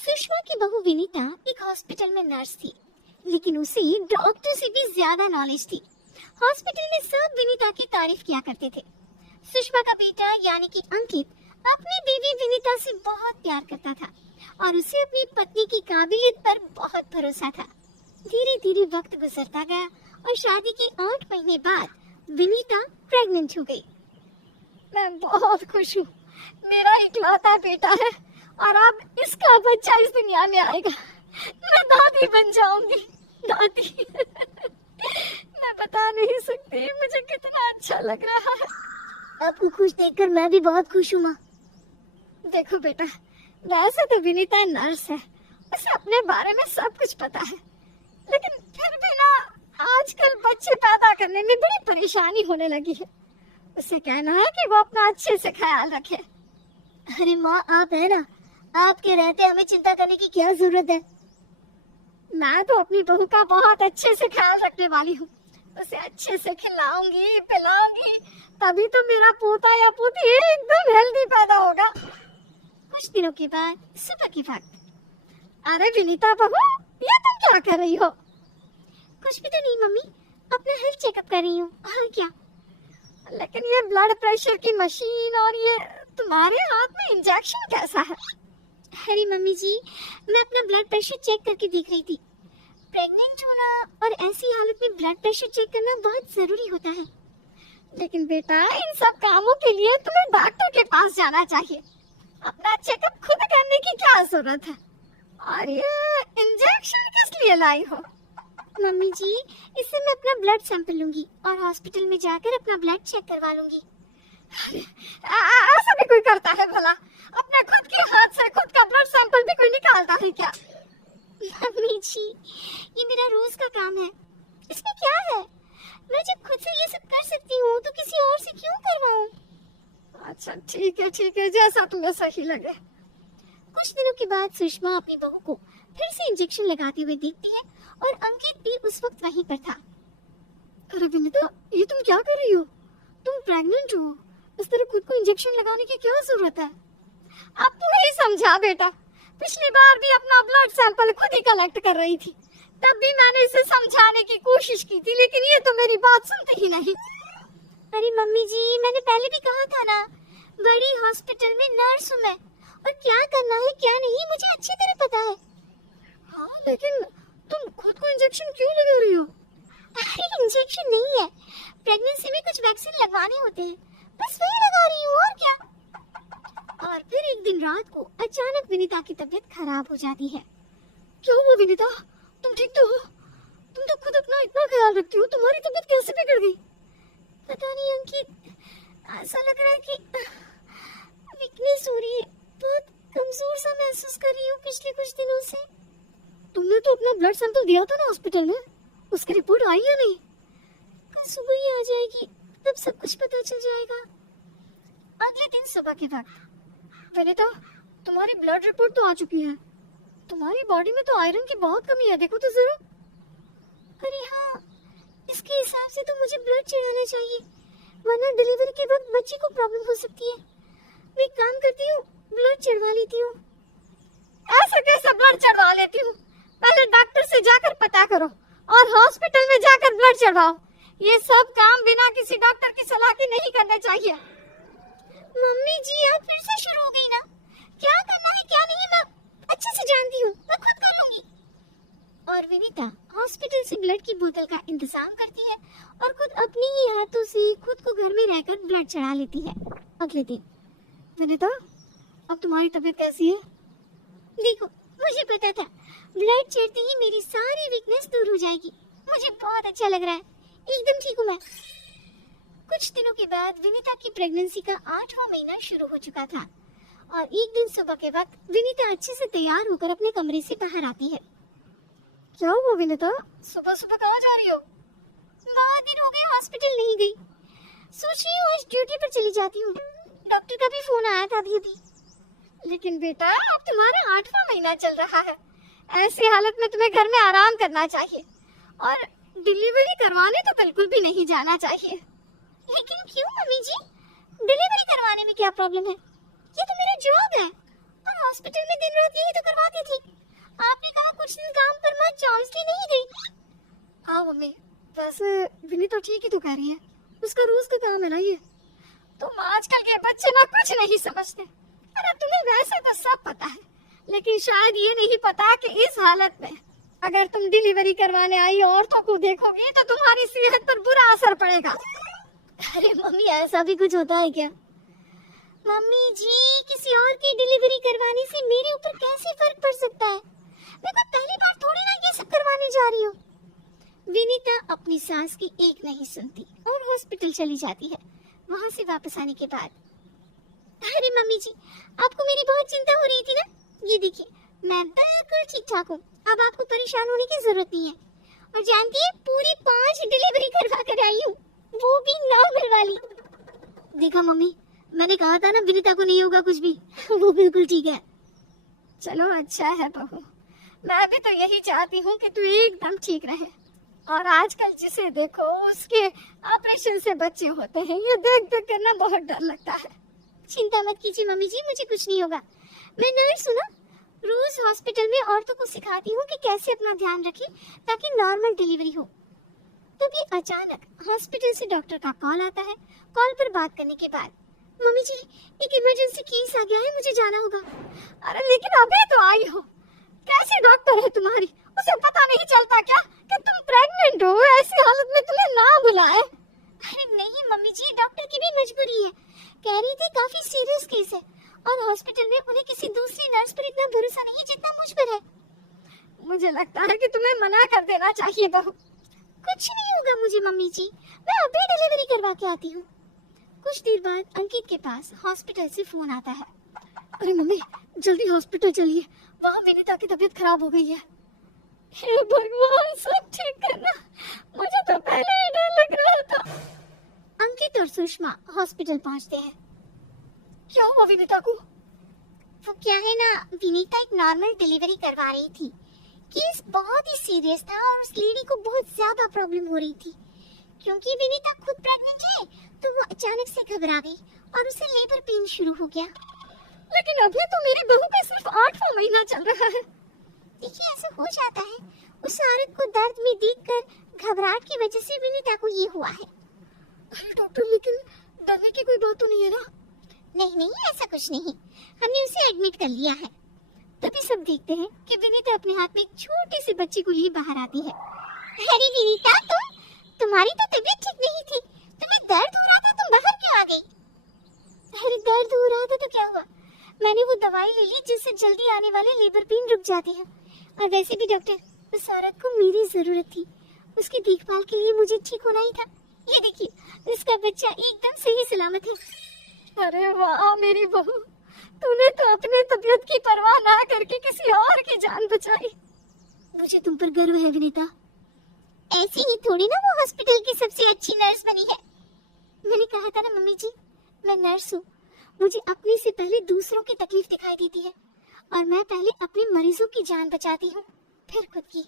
सुषमा की बहू विनीता एक हॉस्पिटल में नर्स थी, लेकिन उसे डॉक्टर से भी ज्यादा नॉलेज थी। हॉस्पिटल में सब विनीता की तारीफ किया करते थे। सुषमा का बेटा यानी कि अंकित अपनी बीवी विनीता से बहुत प्यार करता था और उसे अपनी पत्नी की काबिलियत पर बहुत भरोसा था। धीरे धीरे वक्त गुजरता गया और शादी के 8 महीने बाद विनीता प्रेग्नेंट हो गई। मैं बहुत खुश हूँ, मेरा इकलौता बेटा है और अब इसका बच्चा इस दुनिया में आएगा। मैं दादी बन जाऊंगी, दादी। मैं बता नहीं सकती मुझे कितना अच्छा लग रहा है। आपको खुश देखकर मैं भी बहुत खुश हूँ माँ। देखो बेटा, वैसे तो विनीता नर्स है, उसे अपने बारे में सब कुछ पता है, लेकिन फिर भी ना आजकल बच्चे पैदा करने में बड़ी परेशानी होने लगी है। उसे कहना है कि वो अपना अच्छे से ख्याल रखे। अरे माँ, आप है ना, आपके रहते हमें चिंता करने की क्या जरूरत है। मैं तो अपनी बहू का बहुत अच्छे से ख्याल रखने वाली हूँ। उसे अच्छे से खिलाऊंगी, पिलाऊंगी, तभी तो मेरा पोता या पोती एकदम हेल्दी पैदा होगा। कुछ दिनों के बाद सुबह की वक्त। अरे विनीता बहू, ये तुम क्या कर रही हो? कुछ भी तो नहीं मम्मी, अपना हेल्थ चेकअप कर रही हूँ। और क्या? लेकिन ये ब्लड प्रेशर की मशीन और ये तुम्हारे हाथ में इंजेक्शन कैसा है? अरे मम्मी जी, मैं अपना ब्लड प्रेशर चेक करके देख रही थी। प्रेग्नेंट होना और ऐसी हालत में ब्लड प्रेशर चेक करना बहुत जरूरी होता है। लेकिन बेटा, इन सब कामों के लिए तुम्हें डॉक्टर के पास जाना चाहिए। अपना चेकअप खुद करने की क्या जरूरत है? और ये इंजेक्शन किस लिए लाई हो? मम्मी जी, इससे मैं अपना ब्लड सैंपल लूंगी और हॉस्पिटल में जाकर अपना ब्लड चेक करवा लूंगी। ऐसा भी कोई करता है भला? अपने खुद के हाथ से खुद का ब्लड सैंपल भी कोई निकालता है क्या? मम्मी जी, ये मेरा रोज का काम है, इसमें क्या है? मैं जब खुद से ये सब कर सकती हूँ तो किसी और से क्यों करवाऊँ? अच्छा ठीक है, जैसा तुम्हें सही लगे। कुछ दिनों के बाद सुषमा अपनी बहू को फिर से इंजेक्शन लगाते हुए देखती है और अंकित भी उस वक्त वहीं पर था। अरे विनीता, ये तुम क्या कर रही हो? तुम प्रेग्नेंट हो, इस तरह खुद को इंजेक्शन लगाने की क्या जरूरत है? अब तू ही समझा बेटा। पिछली बार भी अपना ब्लड सैंपल खुद ही कलेक्ट कर रही थी, तब भी मैंने इसे समझाने की कोशिश की थी, लेकिन ये तो मेरी बात सुनते ही नहीं। अरे मम्मी जी, मैंने पहले भी कहा था ना, बड़ी हॉस्पिटल में नर्स हूँ मैं, और क्या करना है क्या नहीं मुझे अच्छी तरह पता है। हाँ, लेकिन तुम खुद को इंजेक्शन क्यों लगा रही हो? अरे इंजेक्शन नहीं है, प्रेगनेंसी में कुछ वैक्सीन लगवाने होते हैं, बस वही लगा रही हूँ, और क्या। और फिर एक दिन रात को अचानक विनीता की तबीयत खराब हो जाती है। क्या हुआ विनीता? तुम ठीक तो हो? तुम तो खुद अपना इतना ख्याल रखती हो, तुम्हारी तबीयत कैसे बिगड़ गई? पता नहीं अंकित, ऐसा लग रहा है कि वीकनेस हो रही है, बहुत कमजोर सा महसूस कर रही हूँ पिछले कुछ दिनों से। तुमने तो अपना ब्लड सैंपल दिया था ना हॉस्पिटल में, उसकी रिपोर्ट आई या नहीं? कल सुबह ही आ जाएगी, तब सब कुछ पता चल जाएगा। अगले दिन सुबह के वक्त। विनीता, तुम्हारी ब्लड रिपोर्ट तो आ चुकी है, तुम्हारी बॉडी में तो आयरन की बहुत कमी है, देखो तो जरा। अरे हाँ, इसके हिसाब से तो मुझे ब्लड चढ़ाना चाहिए, वरना डिलीवरी के वक्त बच्चे को प्रॉब्लम हो सकती है। मैं एक काम करती हूँ, ब्लड चढ़वा लेती हूँ। ऐसे कैसे ब्लड चढ़वा लेती हूँ? पहले डॉक्टर से जाकर पता करो और हॉस्पिटल में जाकर ब्लड चढ़वाओ। ये सब काम बिना किसी डॉक्टर की सलाह के नहीं करने चाहिए। मम्मी जी, आप फिर से शुरू हो गई ना? क्या करना है क्या नहीं मैं अच्छे से जानती हूँ, मैं खुद कर लूंगी। और विनीता हॉस्पिटल से ब्लड की बोतल का इंतजाम करती है और खुद अपनी ही हाथों से खुद को घर में रहकर ब्लड चढ़ा लेती है। अगले दिन। विनीता, अब तुम्हारी तबीयत कैसी है? देखो, मुझे पता था ब्लड चढ़ते ही मेरी सारी वीकनेस दूर हो जाएगी। मुझे बहुत अच्छा लग रहा है, एकदम ठीक हूँ मैं। कुछ दिनों के बाद विनीता की प्रेगनेंसी का 8वां महीना शुरू हो चुका था और एक दिन सुबह के वक्त विनीता अच्छे से तैयार होकर अपने कमरे से बाहर आती है। क्या हुआ विनीता, सुबह सुबह कहाँ जा रही हो? बहुत दिन हो गए हॉस्पिटल नहीं गई, सोच रही हूँ आज ड्यूटी पर चली जाती हूँ। डॉक्टर का भी फोन आया था अभी। लेकिन बेटा, अब तुम्हारा 8वां महीना चल रहा है, ऐसी हालत में तुम्हें घर में आराम करना चाहिए और डिलीवरी करवाने तो बिल्कुल भी नहीं जाना चाहिए। लेकिन क्यों मम्मी जी, डिलीवरी करवाने में क्या प्रॉब्लम है? ये तो मेरा जॉब है और हॉस्पिटल में दिन रात यही तो करवाती थी। वैसे विनी तो ठीक ही तो कह रही है, उसका रोज का काम है ना ये। तुम आजकल के बच्चे ना कुछ नहीं समझते। अरे तुम्हें वैसे तो सब पता है, लेकिन शायद ये नहीं पता कि इस हालत में अगर तुम डिलीवरी करवाने आई औरतों को देखोगी तो तुम्हारी सेहत पर बुरा असर पड़ेगा। अरे मम्मी, ऐसा भी कुछ होता है क्या? मम्मी जी, किसी और की डिलीवरी करवाने से मेरे ऊपर कैसे फर्क पड़ सकता है? मैं तो पहली बार थोड़ी ना ये सब करवाने जा रही हूँ। विनीता अपनी सास की एक नहीं सुनती और हॉस्पिटल चली जाती है। वहाँ से वापस आने के बाद, अरे मम्मी जी, आपको मेरी बहुत चिंता हो रही थी ना? ये देखिए, मैं बिल्कुल ठीक ठाक हूँ, अब आपको परेशान होने की जरूरत नहीं है। और जानती है, पूरी 5 डिलीवरी करवा कर आई हूँ, वो भी नॉर्मल वाली। देखा मम्मी, मैंने कहा था ना विनीता को नहीं होगा कुछ भी। वो बिल्कुल ठीक है। चलो अच्छा है बहू, मैं भी तो यही चाहती हूँ कि तू एकदम ठीक रहे। और आजकल जिसे देखो उसके ऑपरेशन से बच्चे होते हैं, ये देख देख कर ना बहुत डर लगता है। चिंता मत कीजिए मम्मी जी, मुझे कुछ नहीं होगा। मैं नर्स हूँ ना, रोज हॉस्पिटल में औरतों को सिखाती हूँ कि कैसे अपना ध्यान रखें ताकि नॉर्मल डिलीवरी हो। तभी अचानक हॉस्पिटल से डॉक्टर का कॉल आता है। कॉल पर बात करने के बाद, मम्मी जी एक इमरजेंसी केस आ गया है, मुझे जाना होगा। अरे लेकिन अभी तो आई हो, कैसी डॉक्टर है तुम्हारी? उसे पता नहीं चलता क्या कि तुम प्रेग्नेंट हो? ऐसी हालत में तुम्हें ना बुलाए। अरे नहीं मम्मी जी, डॉक्टर की भी मजबूरी है। कह रही थी काफी सीरियस केस है और हॉस्पिटल में उन्हें किसी दूसरी नर्स पर इतना भरोसा नहीं जितना मुझ पर है। मुझे लगता है कि तुम्हें मना कर देना चाहिए बहू। कुछ नहीं होगा मुझे मम्मी जी, मैं अभी डिलीवरी करवा के आती हूँ। कुछ देर बाद अंकित के पास हॉस्पिटल से फोन आता है। अरे मम्मी, जल्दी हॉस्पिटल चलिए, वहाँ विनीता की तबीयत खराब हो गई है। हे भगवान, सब ठीक करना, मुझे तो पहले ही डर लग रहा था। अंकित और सुषमा हॉस्पिटल पहुँचते हैं। क्या हुआ विनीता को? वो क्या है ना, विनीता एक नॉर्मल डिलीवरी करवा रही थी। केस बहुत ही सीरियस था और उस लेडी को बहुत ज्यादा प्रॉब्लम हो रही थी। क्योंकि विनीता खुद प्रेग्नेंट है, तो वो अचानक से घबरा गई और उसे लेबर पेन शुरू हो गया। लेकिन अभी तो मेरी बहू का सिर्फ 8वां महीना चल रहा है। देखिए, ऐसा हो जाता है, उस औरत को दर्द में देखकर घबराहट की वजह से विनीता को ये हुआ है। अरे डॉक्टर, लेकिन डरने की कोई बात तो नहीं है ना? नहीं नहीं, ऐसा कुछ नहीं, हमने उसे एडमिट कर लिया है। तभी सब देखते हैं कि विनीता अपने हाथ में एक छोटी सी बच्ची को लिए बाहर आती है। अरे विनीता, तुम्हारी तो तबीयत ठीक नहीं थी, तुम्हें दर्द हो रहा था, तुम बाहर क्यों आ गई? अरे दर्द हो रहा था तो क्या हुआ, मैंने वो दवाई ले ली जिससे जल्दी आने वाले लेबर पेन रुक जाते हैं। और वैसे भी डॉक्टर, उस औरत को मेरी जरूरत थी, उसकी देखभाल के लिए मुझे ठीक होना ही था। ये देखिए, उसका बच्चा एकदम सही सलामत है। अरे वाह मेरी बहू, तूने तो अपने तबीयत की परवाह ना करके किसी और की जान बचाई। मुझे तुम पर गर्व है विनीता। ऐसी ही थोड़ी ना वो हॉस्पिटल की सबसे अच्छी नर्स बनी है। मैंने कहा था ना मम्मी जी, मैं नर्स हूँ, मुझे अपने से पहले दूसरों की तकलीफ दिखाई देती है और मैं पहले अपने मरीजों की जान बचाती हूँ, फिर खुद की।